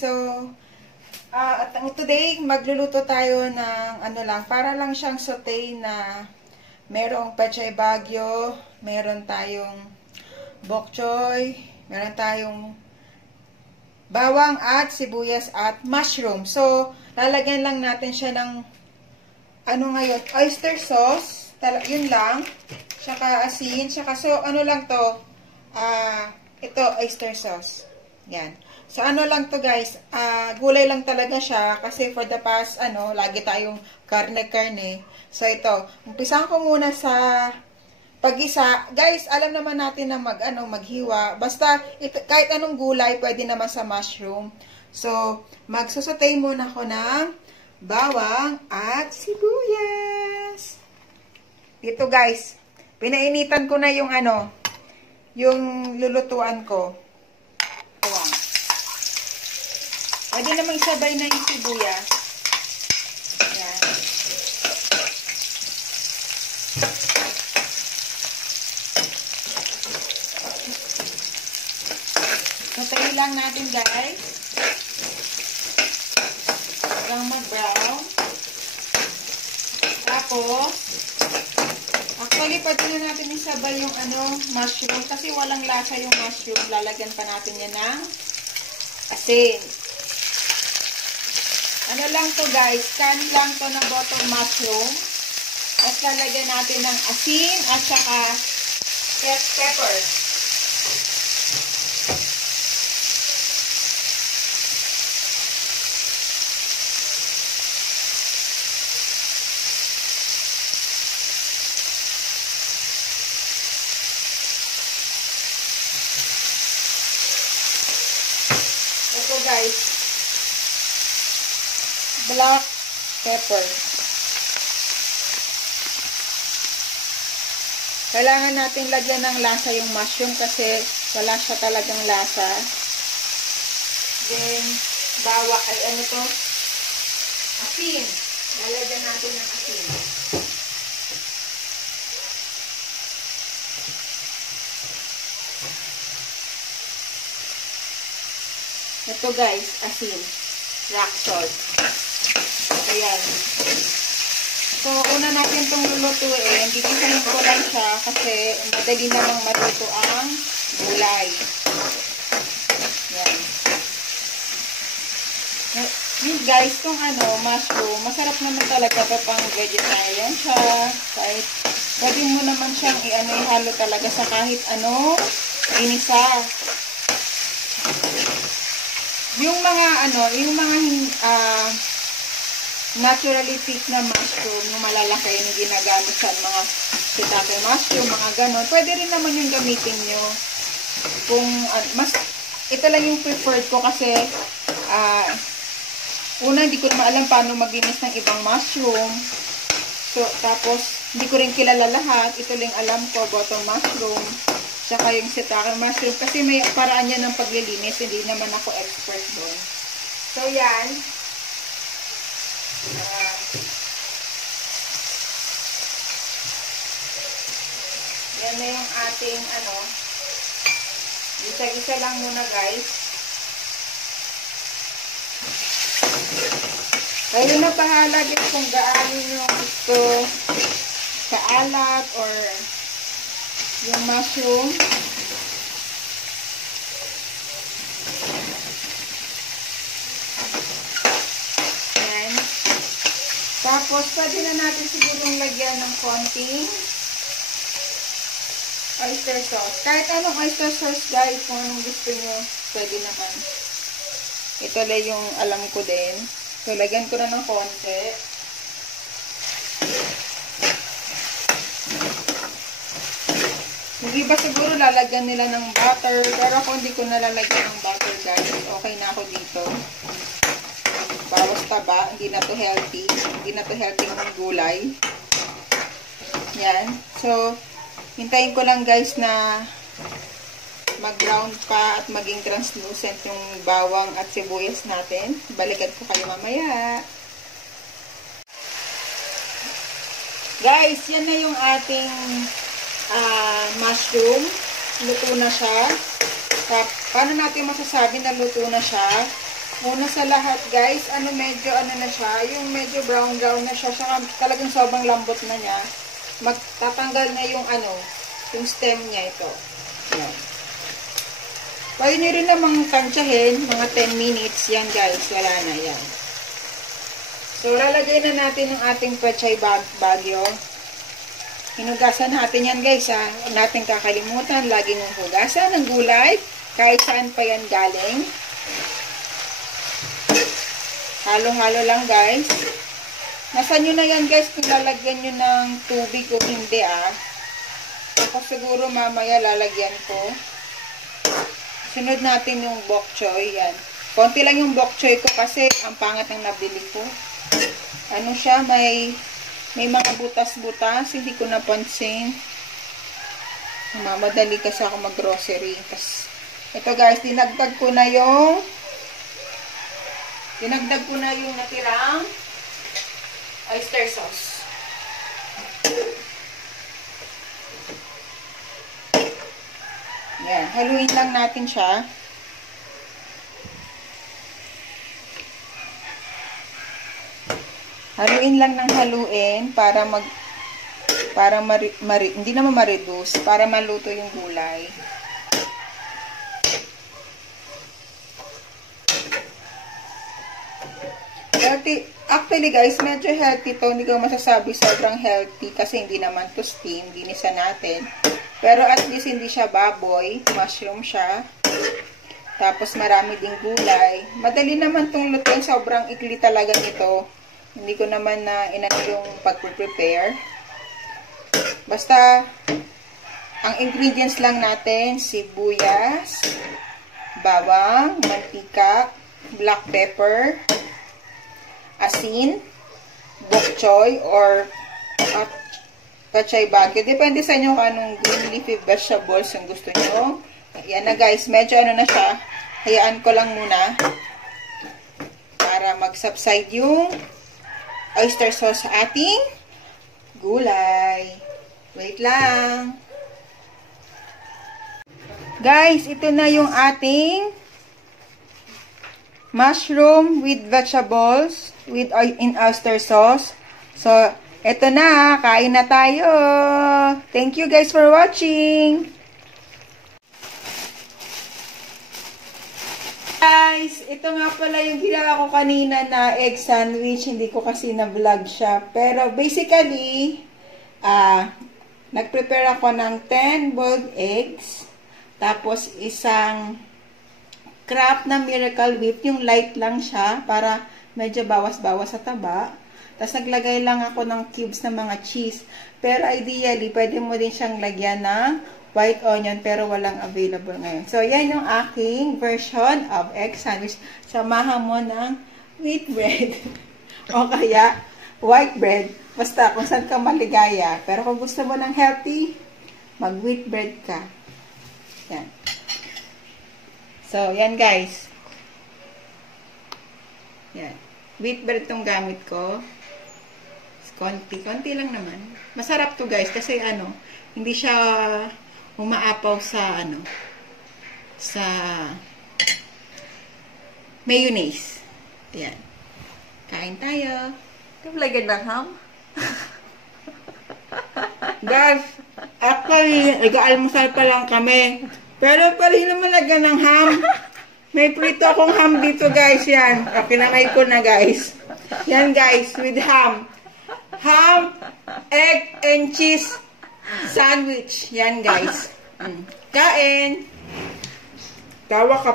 So, today, magluluto tayo ng ano lang, para lang siyang sauté na merong pechay bagyo, meron tayong bok choy, meron tayong bawang at sibuyas at mushroom. So, lalagyan lang natin siya ng ano ngayon, oyster sauce, yun lang, tsaka asin, tsaka so, ano lang to, ito, oyster sauce. Yan. So, ano lang to guys, gulay lang talaga siya kasi for the past, lagi tayong karne-karne. So, ito, umpisahan ko muna sa pag-isa. Guys, alam naman natin na maghiwa. Basta, kahit anong gulay, pwede naman sa mushroom. So, magsusutay muna ako ng bawang at sibuyas. Dito guys, pinainitan ko na yung yung lulutuan ko. Bawang. Pwede namang sabay na yung sibuyas. Yan. Sutayin lang natin guys. Hanggang mag-brown. Tapos, actually, pwede na natin isabay yung mushroom. Kasi walang lasa yung mushroom. Lalagyan pa natin yan ng asin. Ano lang to guys, can lang to na bottle mushroom. At lalagyan natin ng asin at saka pepper. Ito guys, black pepper. Kailangan natin lagyan ng lasa yung mushroom kasi wala siya talagang lasa. Then, asin. Lalagyan natin ng asin. Ito guys, asin. Rock salt. Ayan. So, una natin itong lulutuin. Gigisahin ko lang siya kasi madali namang matuto ang gulay. Ayan. Yun guys, itong mushroom, masarap naman talaga ito pang vegetarian siya. Kahit, pwede mo naman siyang ihalo talaga sa kahit inisa. Yung mga naturally picked na mushroom, yung malalaki yung ginagamit sa mga shiitake mushroom, mga ganon, pwede rin naman yung gamitin nyo. Kung, ito lang yung preferred ko kasi, una, hindi ko naman alam paano maginis ng ibang mushroom. So, tapos, hindi ko rin kilala lahat. Ito lang alam ko, bottle mushroom. Tsaka yung shiitake mushroom. Kasi may paraan yan ng paglilinis. Hindi naman ako expert doon. So, yan. Yan na yung ating, isa-isa lang muna, guys. Kayo na bahala din kung gaano nyo gusto kaalat or yung mushroom. Yan. Tapos, pwede na natin sigurong lagyan ng konting oyster sauce. Kahit anong oyster sauce, guys, kung anong gusto nyo, pwede naman. Ito lang yung alam ko din. So, lagyan ko na ng konti. Yung iba siguro lalagyan nila ng butter. Pero ako hindi ko nalalagyan ng butter, guys. Okay na ako dito. Bawas taba. Hindi na to healthy. Hindi na to healthy ng gulay. Yan. So, hintayin ko lang, guys, na mag-brown pa at maging translucent yung bawang at sibuyas natin. Balikan ko kayo mamaya. Guys, yan na yung ating mushroom. Luto na siya. Paano natin masasabi na luto na siya? Una sa lahat, guys, medyo na siya, yung medyo brown na siya, saka talagang sobrang lambot na niya. Magtatanggal na yung yung stem niya ito. Yan. Pwede nyo rin namang tansyahin, mga 10 minutes, yan guys, wala na yan. So, lalagay na natin ang ating pechay bagyo. Hinugasan natin yan guys, ha. Huwag natin kakalimutan, laging hugasan ng gulay, kahit saan pa yan galing. Halo-halo lang guys. Nasa nyo na yan guys kung lalagyan nyo ng tubig o hindi Ako siguro mamaya lalagyan ko. Sunod natin yung bok choy. Yan. Konti lang yung bok choy ko kasi ang pangat ng nabili ko. Siya, may mga butas-butas. Hindi ko napansin. Mamadali kasi ako mag-grocery. Ito guys, dinagdag ko na yung natirang oyster sauce. Yan. Haluin lang natin siya. Haluin lang ng haluin para hindi naman ma-reduce, para maluto yung gulay. Actually guys, medyo healthy to. Hindi ko masasabi sobrang healthy kasi hindi naman to steam. Ginisa natin. Pero at least hindi siya baboy. Mushroom siya. Tapos marami ding gulay. Madali naman tong lutuin. Sobrang ikli talaga nito. Hindi ko naman na inano yung pag-prepare. Basta, ang ingredients lang natin, sibuyas, bawang, mantika, black pepper, asin, bok choy, or pechay bagyo. Depende sa inyo kung anong green leafy vegetables yung gusto nyo. Ayan na guys, medyo na siya. Hayaan ko lang muna para mag-subside yung oyster sauce sa ating gulay. Wait lang. Guys, ito na yung ating mushroom with vegetables in oyster sauce. So, ito na. Kain na tayo. Thank you guys for watching. Guys, ito nga pala yung ginawa ko kanina na egg sandwich. Hindi ko kasi na-vlog siya. Pero basically, nag-prepare ako ng 10 boiled eggs. Tapos isang Kraft na Miracle Whip. Yung light lang siya para medyo bawas-bawas sa taba. Tapos naglagay lang ako ng cubes ng mga cheese. Pero ideally, pwede mo din siyang lagyan ng white onion pero walang available ngayon. So, yan yung aking version of egg sandwich. Samahan mo ng wheat bread. O kaya, white bread. Basta kung saan ka maligaya. Pero kung gusto mo ng healthy, mag-wheat bread ka. Yan. So, yan guys. Yan. Wheat bread tong gamit ko. Konti lang naman. Masarap to guys kasi hindi siya umaapaw sa sa mayonnaise. Ayan. Kain tayo. Lagyan ng ham? Guys, actually, nag-almusal pa lang kami. Pero pala naman lagyan ng ham. May prito akong ham dito guys. Yan. Kinamay ko na guys. Yan guys, with ham. Ham, egg, and cheese sandwich. Yan guys. Kain. Tawa ka.